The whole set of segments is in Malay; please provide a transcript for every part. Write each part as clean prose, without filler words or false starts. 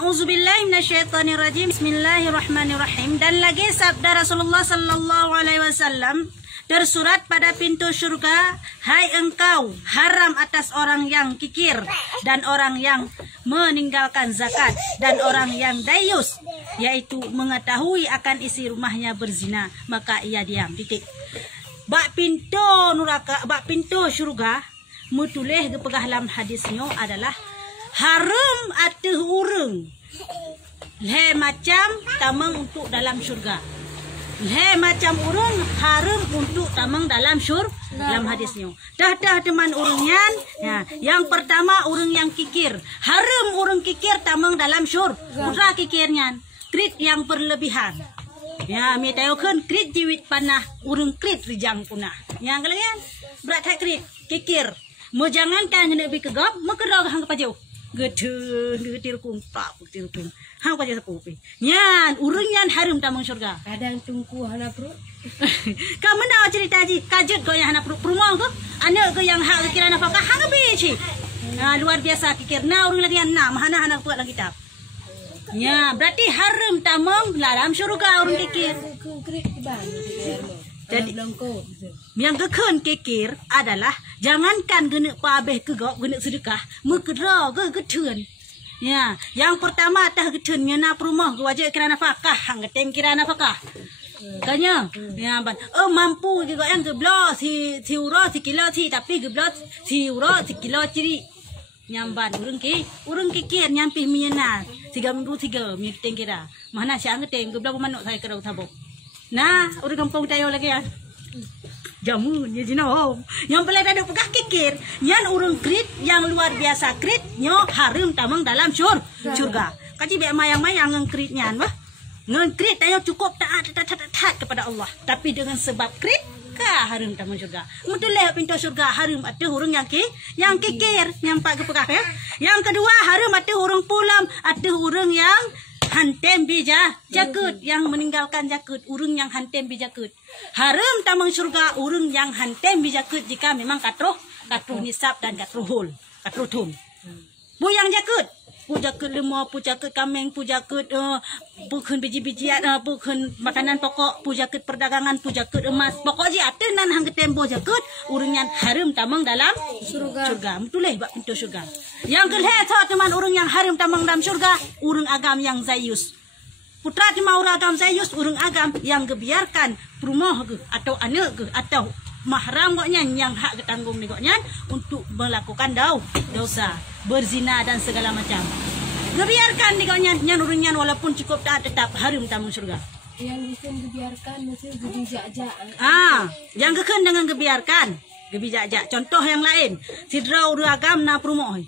A'udzubillahi minasyaitonirrajim. Bismillahirrahmanirrahim. Dan lagi sabda Rasulullah sallallahu alaihi wasallam tersurat pada pintu surga, hai engkau, haram atas orang yang kikir dan orang yang meninggalkan zakat dan orang yang dayus, yaitu mengetahui akan isi rumahnya berzina, maka ia diam. Titik. Bak pintu neraka, bak pintu surga, mutuleh gepegah dalam hadisnya adalah haram atas urang. Le macam tamang untuk dalam surga. Le macam urang haram untuk tamang dalam dalam hadisnya. Dah teman urangnya. Ya, yang pertama urang yang kikir. Haram urang kikir tamang dalam putra kikirnya. Krit yang berlebihan. Ya, mi tayo kan krit jiwit panah, urang krit rijang punah. Yang kalian berat hai krit kikir. Mo jangankan hendak bi kegap, mekerog hang pajau. Getir kumpak, getir kum. Hang pajau sepupi. Nyan, urang nyan harum tamang surga. Kadang tungku hana perut. Kamu nak cerita ji, kajet go yang hana perut rumah tu. Anak go yang hak kira nafkah hang bi. Luar biasa kikir. Na urang lagi enam, hana buat lagi kitab. Ya, berarti haram tamang dalam surga orang kikir. Jadi yang kekun kikir adalah jangankan gena pabeh kegok gena sedekah, mekera ke getun. Ya, yang pertama tah getun nyana perumah ke wajib kira nafkah, hang geteng kira nafkah. Kanya, ya ban. Mampu juga yang geblos si euro si kilo si tapi geblos si euro si kilo ciri. Nyamban urang kikir nyampi miena 3 minggu 3 mi geteng kira. Mana siang geteng geblos manuk saya kerau tabok. Nah, orang kampung tayo lagi ya. Jamun, ya jino. Yang pelai ada pegah kikir. Yang urang krit yang luar biasa krit nyo harum tamang dalam surga. Kaji be mayang-mayang ngkrit nyan bah. Ngkrit tayo cukup taat kepada Allah. Tapi dengan sebab krit ka harum tamang surga. Mutuleh pintu surga harum ada urang yang kikir, yang pak pegah ya. Yang kedua harum ada urang pulam, ada urang yang hantem bija jakut, yang meninggalkan jakut, urang yang hantem bija jakut. Haram tamang surga urang yang hantem bija jakut jika memang katruh nisab dan katruh hul, katruh tum. Bu yang jakut, pu jakut lemah, pu jakut kameng, pu jakut bukan biji-bijian, bukan makanan pokok, pu jakut perdagangan, pu jakut emas. Pokok je atuh nan hang ketembo jakut, urang yang haram tamang dalam surga. Betuleh bak pintu surga. Yang kedua teman urang yang haram tamang dalam surga, urang agam yang zayus. Putra cuma urang agam zayus, urang agam yang gebiarkan perumah ke atau anak ke atau mahram goknya yang hak ketanggung goknya untuk melakukan dosa, berzina dan segala macam. Gebiarkan goknya nyan urangnya walaupun cukup taat tetap haram tamang surga. Yang bisa dibiarkan mesti gebijak-jak. Yang keken dengan gebiarkan, gebijak-jak. Contoh yang lain, sidra urang agam na perumah.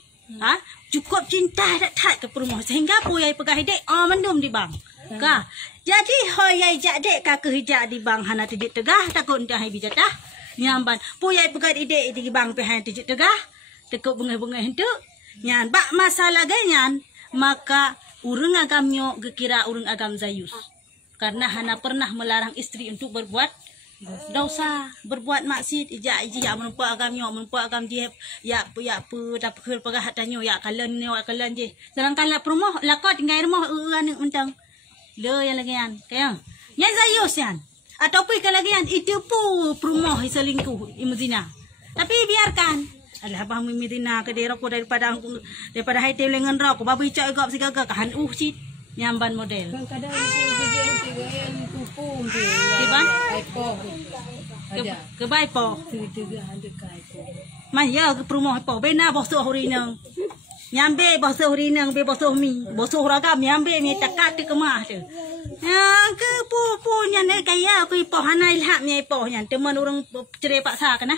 Cukup cinta tak ke perumah sehingga puyai pegah dek mendum di bang. Ka. Jadi hoyai jak dek ka ke hijak di bang hana tijik tegah takut dah bijatah. Nyamban puyai pegah dek di bang pe hana tijik tegah. Tekuk bunga-bunga hentu. Nyan bak masalah ganyan maka urang agamnyo gekira urang agam zayus. Karena hana pernah melarang istri untuk berbuat dosa, berbuat maksiat, ija menumpu agamnya, menumpu agam dia, ya pu dapat pegah hatanyo, ya kalen je. Sedangkan la perumah, lakot ngai rumah anu untang. Le yang lagian, kaya. Yang zayus yan. Ataupun kalagian itu pu perumah selingkuh imuzina. Tapi biarkan. Alah bang mimidina ke daerah ko daripada hai telengan ra ko babu icak gap sigaga kahan sit. Nyamban model. Kadang-kadang kejadian yang kupung tu. Tiban? Kebai po. Maya ke perumah po. Bena bosoh hurinang. Nyambe bosoh hurinang, be bosoh mi. Bosoh ragam nyambe mi takat ke kemah tu. Yang ke pu nyan kaya ku po hanai lhak mi po nyan. Teman orang cerai paksa kana.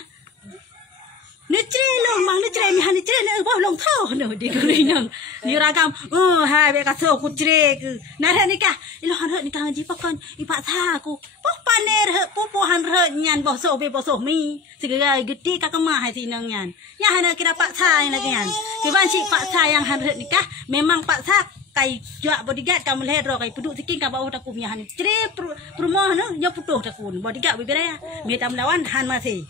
Ni cerai long mang ni cerai mi han ni cerai na bao long thau no di kurinang. Ni ragam hai be ka so ku cerai ke. Na nikah. Ilo han nikah ngaji pakon ipak sa ku. Po paner po han nyan bosoh be bosoh mi. Segera gede ka kemah hai sinang nyan. Nya han kira paksa yang lagi nyan. Keban si paksa yang han nikah memang paksa kai juak bodyguard kamu leher ro kai peduk siking ka bau taku mi han. Cerai perumah no nya putuh takun bodyguard bibiraya. Mi tam lawan han masih.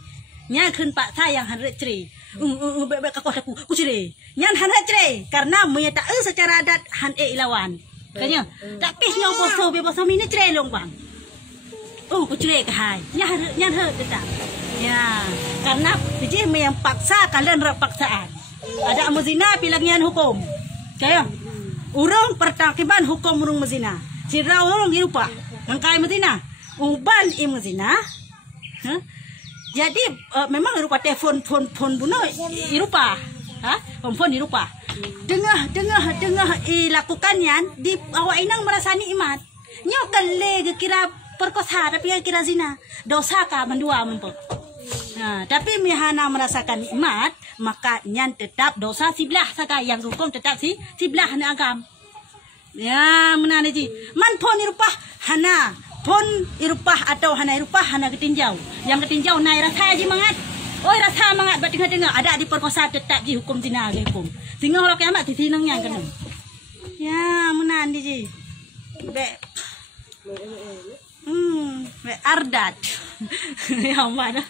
Nyan kun pak sayang han receri. Bek kakos aku ceri. Nyan han receri karena menyata secara adat han ilawan. Kanya. Tapi nyo boso mini ceri long bang. Ceri ke hai. Nyan tetap. Ya, karena biji yang paksa kalian paksaan. Ada mezina pilangnya hukum. Kaya. Urang pertakiban hukum urang mezina. Sira urang dirupa. Mangkai mezina. Uban mezina. Jadi memang irupa telefon bunuh irupa, phone irupa. Dengah lakukannya di awak inang merasa nikmat. Nyo kale kira perkosa tapi kira zina. Dosa kah mendua mempo. Nah, tapi mihana merasakan nikmat, maka nyan tetap dosa sebelah saja yang hukum tetap sebelah hana agam. Ya, menane ji. Man phone irupa hana pon irupah atau hana irupah hana ketinjau. Yang ketinjau naik rasa je mangat. Oi rasa mangat bat dengar ada di perkosa tetap ji hukum zina ke hukum. Singa kalau kiamat tinangnya kena. Ya menan di ji. Be. Be ardat. Ya mana.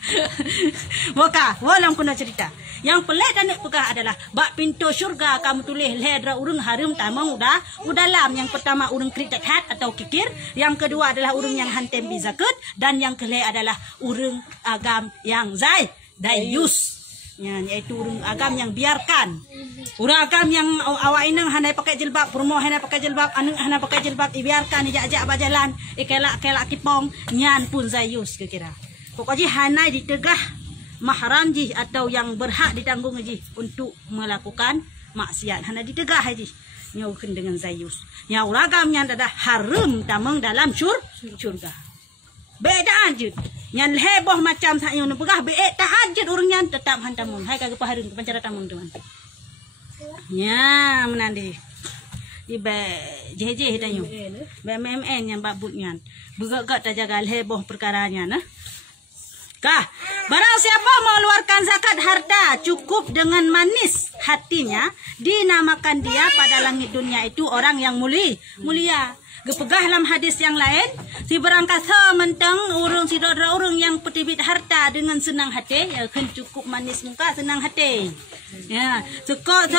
Boka, walang kuna cerita. Yang pelik dan pegah adalah bak pintu syurga kamu tulis ledra urung harum tamang udah lam. Yang pertama urung kritik hat atau kikir, yang kedua adalah urung yang hantem bizakat, dan yang kelih adalah urung agam yang dayus. Ya, yaitu urung agam yang biarkan. Urung agam yang awak inang hanai pakai jilbab, permo hanai pakai jilbab, anung hanai pakai jilbab, biarkan ijak-ijak bajalan, kelak kipong, nyan pun zayus kira. Pokoknya hanai ditegah mahram ji atau yang berhak ditanggung ji untuk melakukan maksiat hana ditegah ji nyaukeun dengan zayus nya uragamnya adalah haram tamang dalam surga beda anjut nyan heboh macam sak nyon pegah be tahajud urangnya tetap hantamun hai kagak pahareun ke pancara tamun tuan nya menandi di be jeje hitanyo be MMN yang babutnya begak tak jaga heboh perkaranya nah. Barang siapa mengeluarkan zakat harta cukup dengan manis hatinya, dinamakan dia pada langit dunia itu orang yang mulia. Gepegah dalam hadis yang lain, si berangkasa mentang urung si dodra urung yang petibit harta dengan senang hati, ya kan cukup manis muka senang hati. Ya, cukup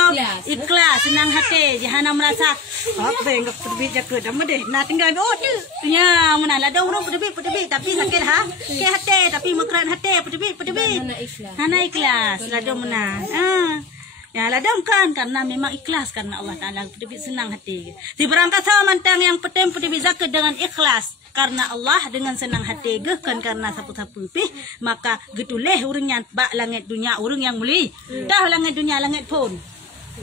ikhlas senang hati, jangan merasa apa yang petibit jaga dah deh. Nah tinggal tu. Ya, mana ada urung petibit tapi sakit sakit hati tapi mekran hati petibit. Hana ikhlas, lada mana. Ya ladang kan karena memang ikhlas karena Allah Taala petibit senang hati. Si berangkasa mantang yang petibit zakat dengan ikhlas karena Allah dengan senang hati kan karena sapu-sapu pih maka getuleh urangnya bak langit dunia urang yang muli. Dah langit dunia langit pun.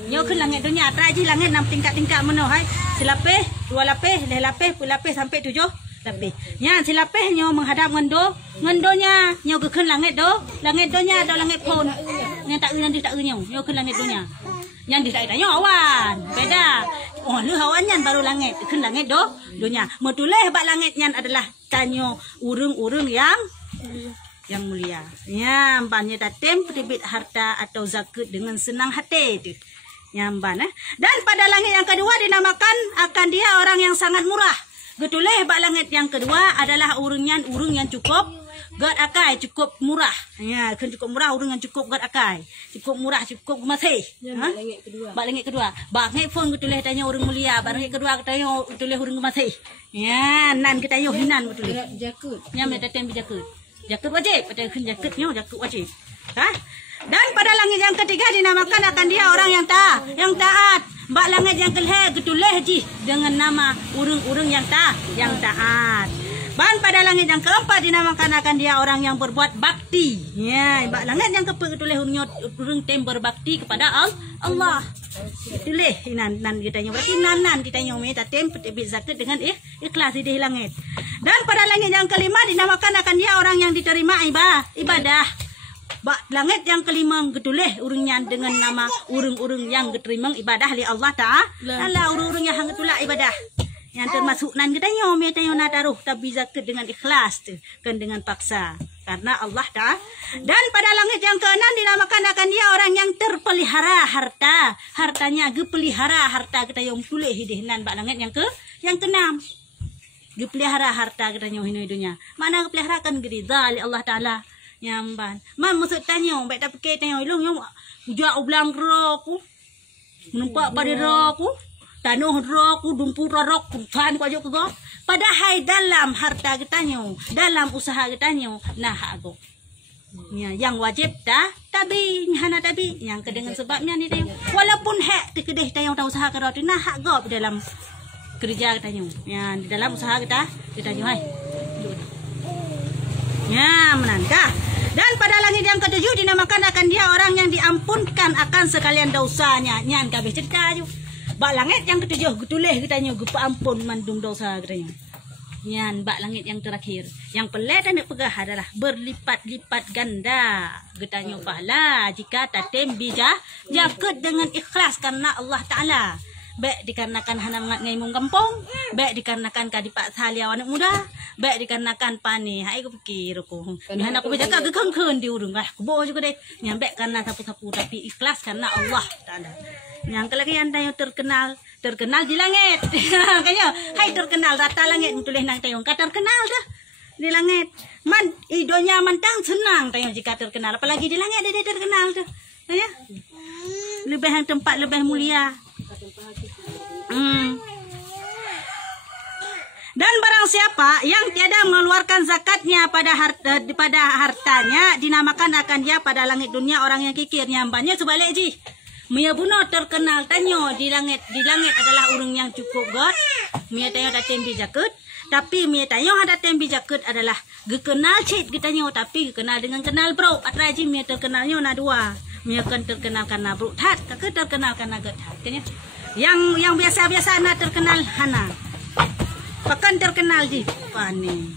Nyo ke langit dunia traji langit 6 tingkat-tingkat meno hai. Selapih, 2 lapih, 10 lapih, 10 lapih sampai 7 lapih. Nya selapih nyo menghadap ngendonya nyo ke langit donya do langit pun. Yang tak nyo ke langit dunia. Yang tidak nyo awan. Beda. Oh lu awannya baru langit ke langit dunia. Metuleh bak langit nyan adalah tanyo urung-urung yang mulia. Ya, banyak tatem petibit harta atau zakat dengan senang hati itu. Nyamban Dan pada langit yang kedua dinamakan akan dia orang yang sangat murah. Getuleh bak langit yang kedua adalah urung yang cukup God akai cukup murah. Ya, kan cukup murah urung yang cukup God akai. Cukup murah cukup masih. Bak langit kedua. Bak langit pun getuleh tanya urung mulia, bak langit kedua tanya getuleh urung masih. Ya, nan kita yo hinan betuleh. Jakut. Nya meta tem jakut. Jakut wajib, pada kun jakutnya jakut wajib. Dan pada langit yang ketiga dinamakan akan dia orang yang taat. Bak langit yang kelih getuleh ji dengan nama urung-urung yang taat. Dan pada langit yang keempat dinamakan akan dia orang yang berbuat bakti. Ya, bak langit yang keempat getuleh urung tem berbakti kepada Allah. Getuleh nan kitanya berarti nan kitanya minta tem petibit zakat dengan ikhlas di langit. Dan pada langit yang kelima dinamakan akan dia orang yang diterima ibadah. Bak langit yang kelima getuleh urungnya dengan nama urung-urung yang diterima ibadah oleh Allah Ta'ala. Urung-urung yang getulak ibadah. Yang termasuk nan kitanya minta taruh tapi zakat dengan ikhlas kan dengan paksa karena Allah Ta'ala. Dan pada langit yang keenam dinamakan akan dia orang yang terpelihara hartanya gepelihara harta kita yang tuleh hidinan bak langit yang keenam. Gepelihara harta kita yang hidup dunia. Mana gepelihara kan geridha oleh Allah Ta'ala. Nyamban. Man masuk tanya, baik tak pakai tanya ilung yang ujak ulang roku. Menumpak pada roku. Tanuh roku, dumpur rok, tuan ko aja ko. Padahal dalam harta kita nyo, dalam usaha kita nyo, nah aku. Ya, yang wajib dah, tapi hana tapi yang kedengan sebabnya ni tayo. Walaupun hak kedeh tayo tahu usaha kerot nah hak gop dalam kerja kita nyo. Ya, di dalam usaha kita nyo hai. Ya, menangkah. Dan pada langit yang ketujuh dinamakan akan dia orang yang diampunkan akan sekalian dosanya. Nyan kabeh cerita ju. Bak langit yang ketujuh getuleh kita nyo gepa ampun mandung dosa kita nyo. Nyan bak langit yang terakhir. Yang pelet dan pegah adalah berlipat-lipat ganda getanyo pahala jika tatem bijak jakut dengan ikhlas karena Allah Taala. Baik dikarenakan hana mengat ngaimung kampung, baik dikarenakan kadipak salia anak muda, baik dikarenakan pani. Hai aku pikir aku. Hana aku bijak ke keun di urung ah. Kubo juga deh. Nyampe karena sapu-sapu tapi ikhlas karena Allah Taala. Yang kelakian tayo terkenal di langit. Kaya, hai terkenal rata langit tulis nang tayo. Ka terkenal dah di langit. Man idonya mantang senang tayo jika terkenal. Apalagi di langit dia terkenal tuh. Ya. Lebih tempat lebih mulia. Dan barang siapa yang tiada mengeluarkan zakatnya pada hartanya dinamakan akan dia pada langit dunia orang yang kikir. Nyambanya sebalik ji. Mia buno terkenal tanyo di langit adalah urang yang cukup god. Mia tanyo ada tembi jakut, tapi mia tanyo ada tembi jakut adalah gekenal cit gitanyo tapi gekenal dengan kenal bro. Atraji mia terkenalnya na dua. Mia kan terkenal karena bro tat, kakek terkenal karena get tat. Kanya yang biasa-biasa na terkenal hana. Pakan terkenal di pani.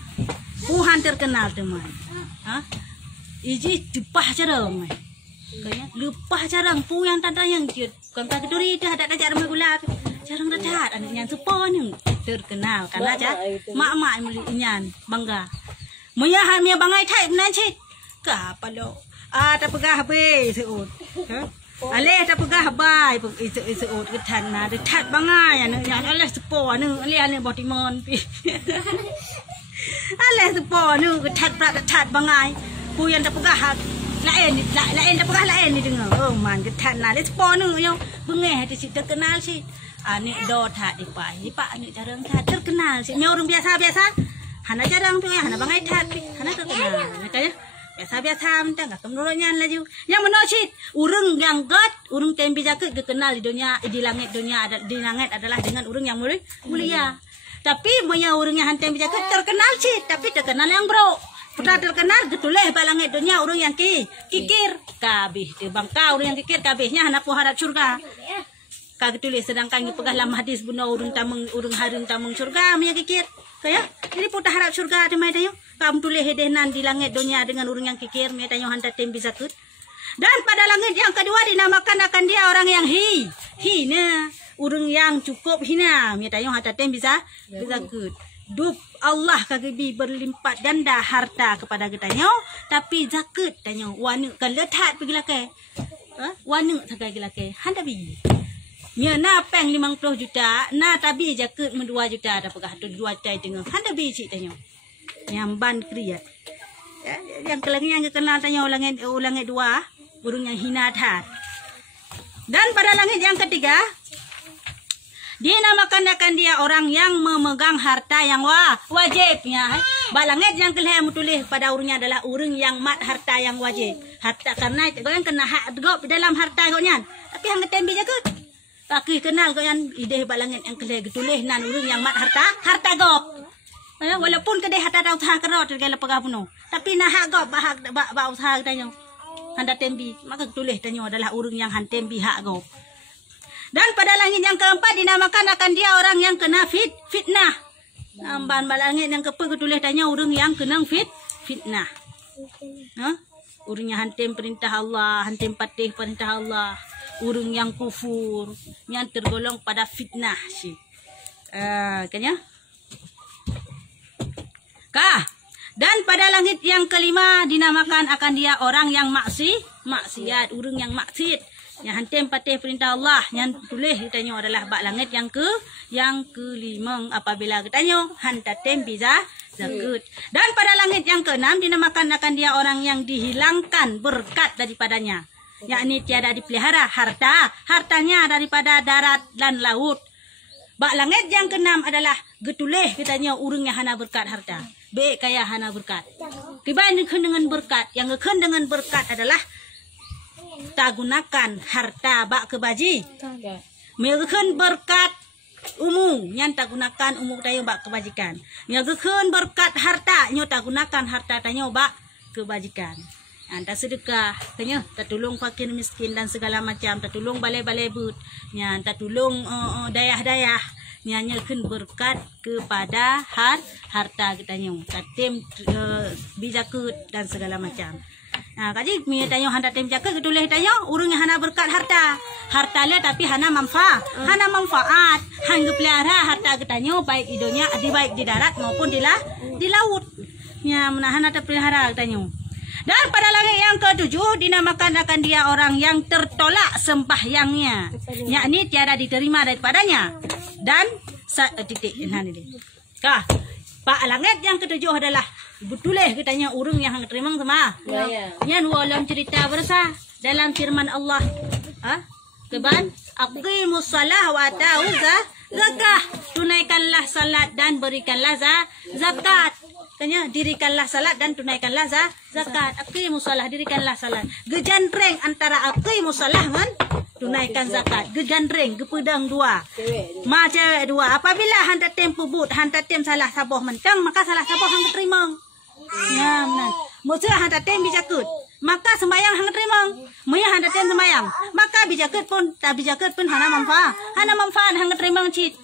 Puhan terkenal teman. Ha? Iji dipah jarang. Kaya lupa jarang pu yang tanda yang jut bukan kaki duri dah ada ajar magula jarang dah anaknya supon terkenal karena aja mak-mak mulinya bangga muyahan mia bangai thai nan cit ka palo ta pegah be seut ale ta pegah bai puk seut ke tan na de that bangai anaknya ale supon ale botimon pi ale supon ke that bangai pu yang ta pegah lain tak pernah lain ni dengar. Oh man ketan lah. Let's pon nu yo. Bengeh tu terkenal si. Ni do that dipak. Dipak ni jarang that terkenal si. Nya orang biasa-biasa. Hana jarang tu ya. Hana bangai that. Hana terkenal. Makanya biasa-biasa mentang enggak menurutnya laju. Yang menurut urang yang god, urang tembi jakut dikenal di dunia di langit adalah dengan urang yang mulia. Tapi moya urang yang tembi jakut terkenal si, tapi terkenal yang bro. Pernah terkenal getuleh balangit dunia urang yang kikir kabeh de bangkau urang yang kikir kabehnya hana harap surga. Ka getuleh sedangkan pegah dalam hadis buna urang harum tamung surga mia kikir. Kaya jadi putah harap surga de mai tayo. Kam tuleh hedehnan di langit dunia dengan urang yang kikir mia tayo handa tem bisa kut. Dan pada langit yang kedua dinamakan akan dia orang yang hina, urang yang cukup hina mia tayo handa tem bisa kut. Dup Allah kagebi berlipat ganda harta kepada kita tapi zakat tanya wanu kan letat pergi laki wanu sakai laki handa bi mia na peng 50 juta na tabi zakat 2 juta ada pegah 2 juta tengah handa bi cik tanya nyamban kriat yang kelangnya yang kenal tanya ulangi dua burung yang hina tat. Dan pada langit yang ketiga dinamakan akan dia orang yang memegang harta yang wajibnya. Balangit yang kelih mutulih pada urungnya adalah urung yang mat harta yang wajib. Harta karena goyan kena hak gop dalam harta goyan. Tapi yang ketembi jagut. Pakih kenal goyan ide balangit yang kelih getulih nan urung yang mat harta gop. Walaupun kedai harta dah usaha kerot segala pegah puno. Tapi nah hak gop ba usaha tanya. Handa tembi maka getulih tanya adalah urung yang han tembi hak gop. Dan pada langit yang keempat dinamakan akan dia orang yang kena fitnah. Amban balangit yang ketulis tanya orang yang kena fitnah. Orang yang hantem perintah Allah, hantem patih perintah Allah, orang yang kufur, yang tergolong pada fitnah sih. Kayaknya. Dan pada langit yang kelima dinamakan akan dia orang yang maksiat, orang yang maksiat. Yang hantem patih perintah Allah yang tulis katanya adalah bak langit yang kelima apabila katanya hantatem bisa zakut. Dan pada langit yang keenam dinamakan akan dia orang yang dihilangkan berkat daripadanya, yakni tiada dipelihara hartanya daripada darat dan laut. Bak langit yang keenam adalah getuleh katanya urang yang hana berkat harta. Baik kaya hana berkat. Dibandingkan dengan berkat, yang gekeun dengan berkat adalah tak gunakan harta bak kebaji. Mereka berkat umum yang tak gunakan umum tayo bak kebajikan. Mereka berkat harta nyo tak gunakan harta tayo bak kebajikan. Anta sedekah, tanya tak tolong fakir miskin dan segala macam, tak tolong balai-balai but, yang tak tolong dayah-dayah, yang berkat kepada harta kita nyo, tatim bijakut dan segala macam. Nah, kaji mi tanyo handa tem jaket ketuleh tanyo urang yang hana berkat harta le tapi hana manfaat hang pelihara harta ketanyo baik di dunia baik di darat maupun di laut nya menahan atau pelihara ketanyo. Dan pada langit yang ketujuh dinamakan akan dia orang yang tertolak sembahyangnya, yakni tiada diterima daripadanya. Dan titik nah ini kah pak langit yang ketujuh adalah betuleh katanya urang yang terima sama. Yang dalam cerita bersa dalam firman Allah. Keban aqimus shalah wa atau zakah. Tunaikanlah salat dan berikanlah zakat. Tanya dirikanlah salat dan tunaikanlah zakat. Aqimus shalah dirikanlah salat. Gejandreng antara aqimus shalah dengan tunaikan zakat. Gejandreng gepedang dua. Ma cewek dua. Apabila hanta tempu but, hanta tem salah saboh mentang, maka salah saboh hang terima. Ya, benar. Maksudnya hanta tem bijakut, maka sembayang hang terima. Muya hanta tem sembayang, maka bijakut pun hana manfaat hang terima cit.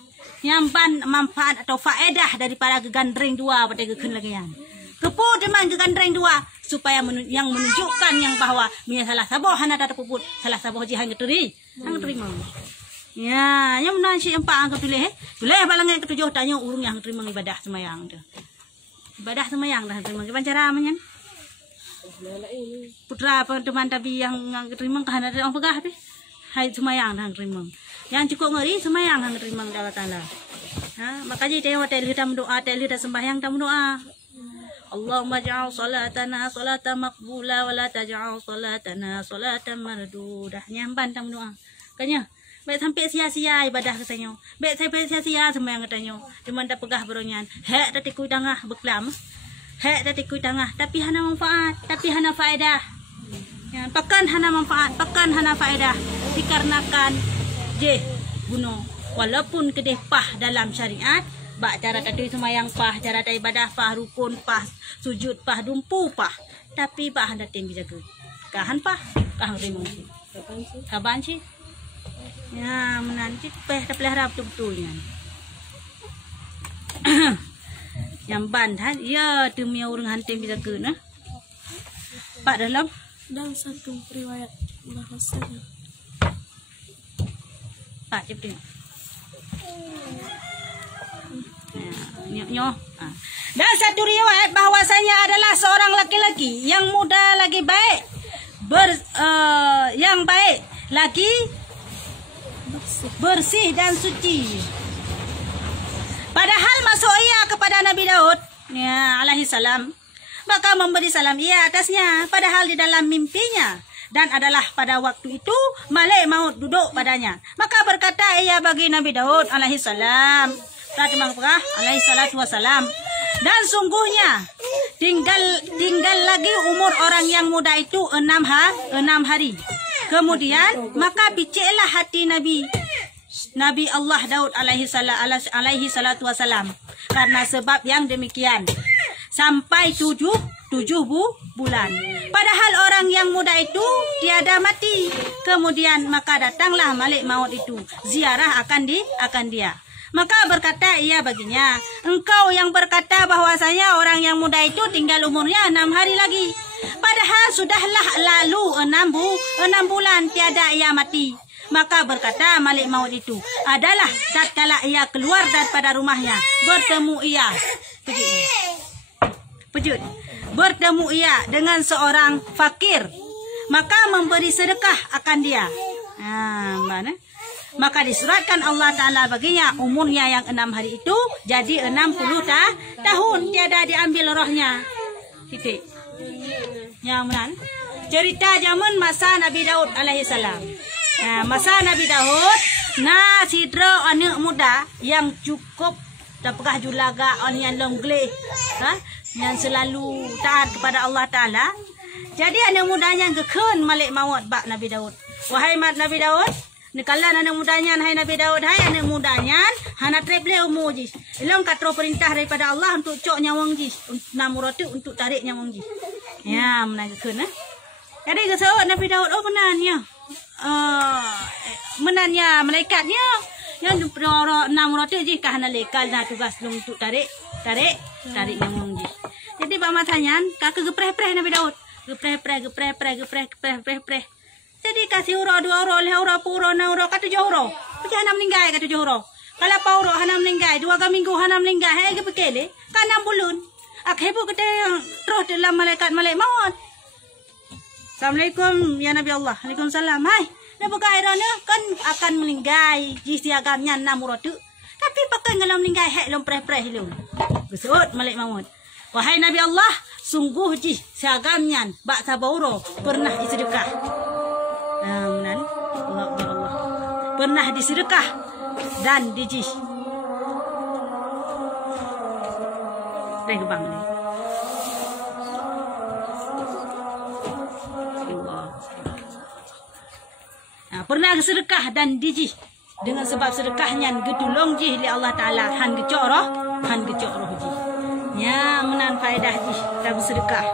Yang ban manfaat atau faedah daripada gegandreng dua pada gekeun lagian. Kepu deman gegandreng dua supaya yang menunjukkan yang bahwa muya salah saboh hana ada puput, salah saboh ji hang terima. Ya, yang menan si empat ang pilih. Pilih balangan ketujuh tanya urang yang terima ibadah sembayang tu. Ibadah sembayang dah terima. Gimana cara menyan? Putra teman tapi yang terima kahana orang pegah tu. Hai sembayang dah terima. Yang cukup ngeri sembayang dah terima Allah Taala. Makanya dia hotel kita mendoa, hotel kita sembayang kita mendoa. Allahumma ja'al salatana salatan maqbula wa la taj'al salatana salatan mardudah. Nyamban kita mendoa. Kanya baik sampai sia-sia ibadah katanya. Baik sampai sia-sia sembahyang katanya. Cuma dah pegah beronyan. Hek dah tikui tengah beklam. Hek dah tikui tengah tapi hana manfaat, tapi hana faedah. Ya, pakan hana manfaat, pakan hana faedah dikarenakan bunuh. Walaupun kedeh pah dalam syariat, bak cara tadi sembahyang pah, cara tadi ibadah pah, rukun pah, sujud pah, dumpu pah. Tapi bak hendak tem bijaga. Kahan pah, kahang terima. Kaban sih? Ya, menanti tak pelihara betul-betulnya. Yang bantan, ya demi orang hantim bisa kena. Pak dalam satu riwayat bahasanya. Pak cepat. Nyo. Dan satu riwayat bahwasanya adalah seorang laki-laki yang muda lagi baik, yang baik lagi bersih dan suci. Padahal masuk ia kepada Nabi Daud ya, alaihi salam, maka memberi salam ia atasnya, padahal di dalam mimpinya, dan adalah pada waktu itu malaikat maut duduk padanya. Maka berkata ia bagi Nabi Daud alaihi salam, alaihi salatu wasalam, dan sungguhnya tinggal lagi umur orang yang muda itu 6 hari. Kemudian maka piciklah hati Nabi Allah Daud alaihi salatu wasalam karena sebab yang demikian sampai 7 bulan. Padahal orang yang muda itu tiada mati. Kemudian maka datanglah malaikat maut itu ziarah akan dia. Maka berkata ia baginya, engkau yang berkata bahwasanya orang yang muda itu tinggal umurnya 6 hari lagi. Padahal sudahlah lalu 6 bulan tiada ia mati. Maka berkata malaikat maut itu adalah tatkala ia keluar daripada rumahnya, bertemu ia. Bertemu ia dengan seorang fakir, maka memberi sedekah akan dia. Mana? Maka disuratkan Allah Ta'ala baginya umurnya yang 6 hari itu jadi 60 tahun tiada diambil rohnya. Titik. Yang mana? Cerita zaman masa Nabi Daud alaihissalam. Masa Nabi Daud, sidra anak muda yang cukup dapatlah julaga yang longleh, yang selalu taat kepada Allah Ta'ala. Jadi anak mudanya gekun malik maut bak Nabi Daud. Wahai mat Nabi Daud, nekalan anak mudanya, hai Nabi Daud, hai anak mudanya, hana treble umur jis. Ilong katro perintah daripada Allah untuk cok nyawang jis, namuratu untuk tarik nyawang jis. Ya, menangkun Jadi kesawat Nabi Daud, oh menanya, menanya malaikatnya, yang namuratu jis kahana lekal na tugas untuk tarik nyawang jis. Jadi pak matanya, kakak gepreh-preh Nabi Daud, gepreh-preh. Jadi kasih uro 2 euro, 5 euro, 10 euro, 6 euro, kata 7 euro. Pergi hana meninggal kata 7 euro. Kalau 4 euro hana meninggal, 2 minggu hana meninggal, hai ke pekele, kan 6 bulan. Akhibu kata yang terus dalam malaikat maut. Assalamualaikum ya Nabi Allah. Waalaikumsalam. Hai, dah buka airnya kan akan meninggal. Jisi agamnya 6 euro tu. Tapi pakai ngalam meninggal, hai lom preh-preh lu. Besut malaikat maut. Wahai Nabi Allah, sungguh jih siagamnya bak sabauro pernah disedekah. Allah pernah disedekah dan dijih. Bang ni. Pernah sedekah dan dijih dengan sebab sedekahnya getulong jih li Allah Taala han gecok roh jih. Ya menan faedah jih tak bersedekah.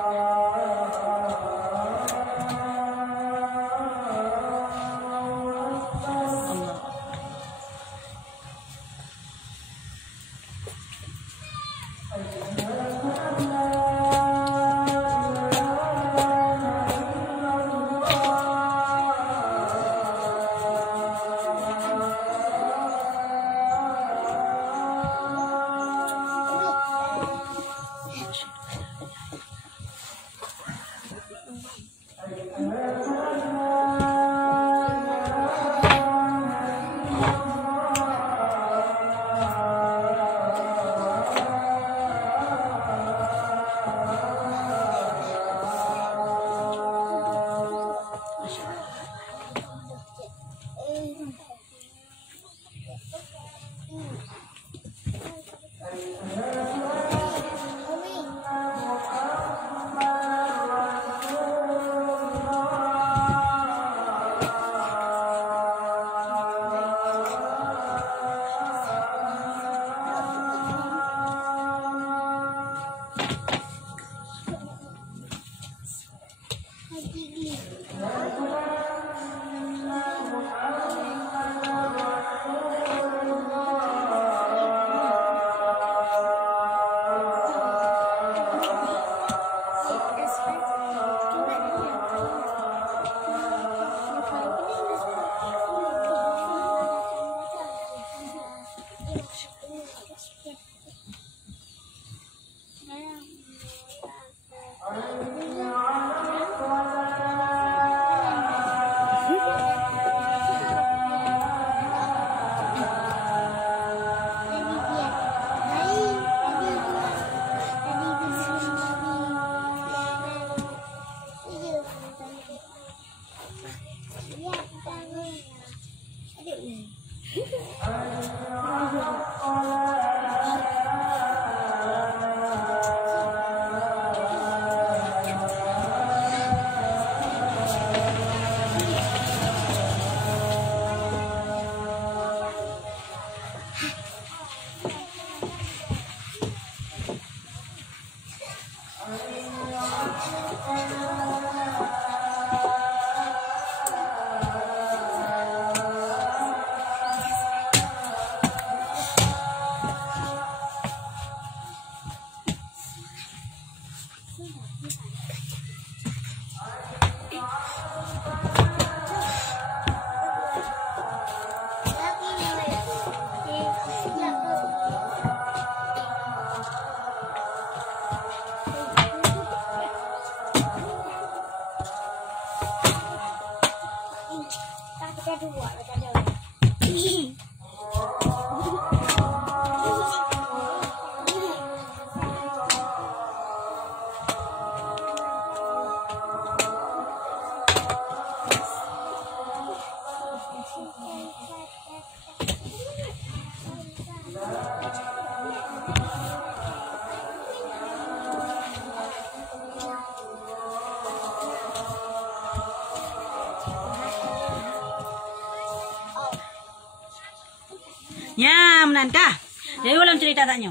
Ya, menankah? Jadi ulang cerita tanya.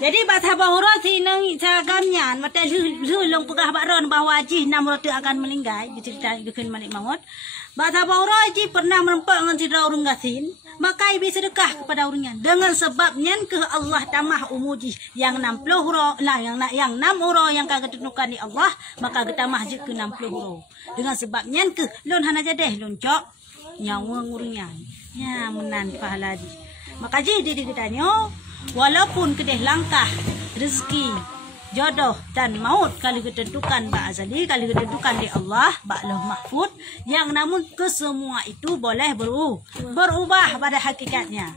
Jadi bahasa bahura si nang cagamnya mata long pegah bakron bahwa Haji Namrud akan meninggal dicerita bikin Malik Maut. Bahasa bahura Haji pernah merempak dengan sidra urung gasin, maka ibu sedekah kepada urungnya dengan sebabnya ke Allah tamah umuji yang 60 huruf lah yang 6 huruf yang kagak ditentukan di Allah, maka getamah je ke 60 huruf. Dengan sebabnya ke lon hana jadeh lon cok nyawa ngurungnya. Ya menan pahala di. Maka jadi ditanya, walaupun kedeh langkah rezeki, jodoh dan maut kali ketentukan ba azali, kali ketentukan di Allah, ba lauh mahfud, yang namun kesemua itu boleh berubah pada hakikatnya.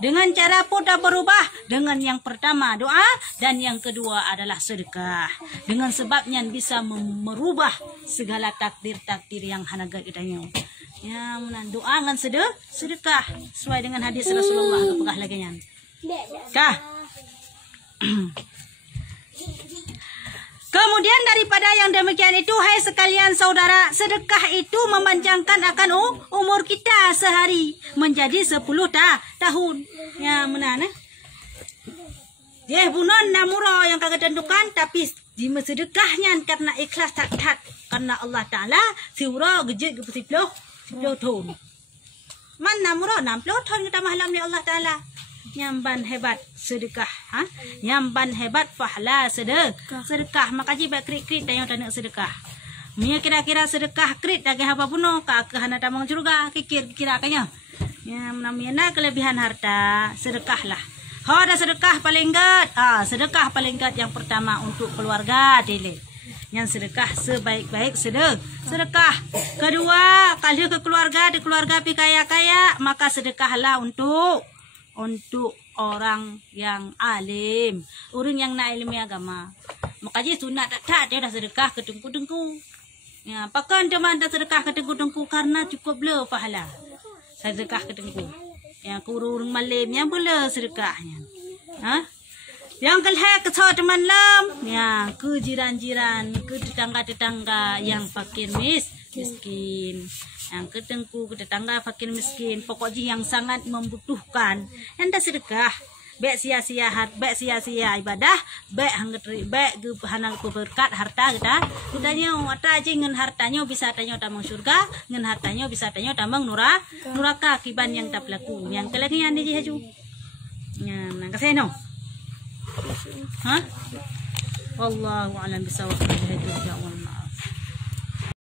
Dengan cara pula berubah, dengan yang pertama doa dan yang kedua adalah sedekah. Dengan sebabnya bisa merubah segala takdir-takdir yang hanaga kitanya. Ya, menan doa dengan sedekah sesuai dengan hadis Rasulullah kepegah lagi nya. Kah? Kemudian daripada yang demikian itu, hai sekalian saudara, sedekah itu memanjangkan akan umur kita sehari menjadi 10 tahun. Ya, menan dia bunon namuro yang kagak tentukan, tapi di sedekahnya karena ikhlas tak karena Allah Taala siura gejek ke 10 tahun. Man namuro 60 tahun kita mahlam ni Allah Taala. Nyamban hebat sedekah, ha? Nyamban hebat pahala sedekah. Maka jiba krit-krit tanya tanya sedekah. Mia kira-kira sedekah krit dage apa puno ka hana tamang surga kira kanya. Ya namanya kelebihan harta sedekahlah. Ada sedekah paling gat. Sedekah paling gat yang pertama untuk keluarga dile. Yang sedekah sebaik-baik sedekah. Kedua, kalau ke keluarga, di keluarga pi kaya-kaya, maka sedekahlah untuk orang yang alim, orang yang nak ilmu agama. Maka je sunat tak dia dah sedekah ke dengku-dengku. Ya, pakan teman dah sedekah ke dengku-dengku karena cukup le pahala. Sedekah ke dengku. Ya, kurung malimnya boleh sedekahnya. Ha? Yang kelihatan ke teman lam, ya, ke jiran-jiran, ke tetangga-tetangga yang fakir miskin. Yang ketengku ke tetangga fakir miskin, pokoknya yang sangat membutuhkan, anda sedekah, baik sia-sia ibadah, baik hanang berkat harta kita nyo ata aja ngen hartanya bisa tanya tamang surga, ngen hartanya bisa tanya tamang nuraka kiban yang tak pelaku, yang kelakian ni haju, ya nang kaseno, ha, wallahu a'lam bishawab.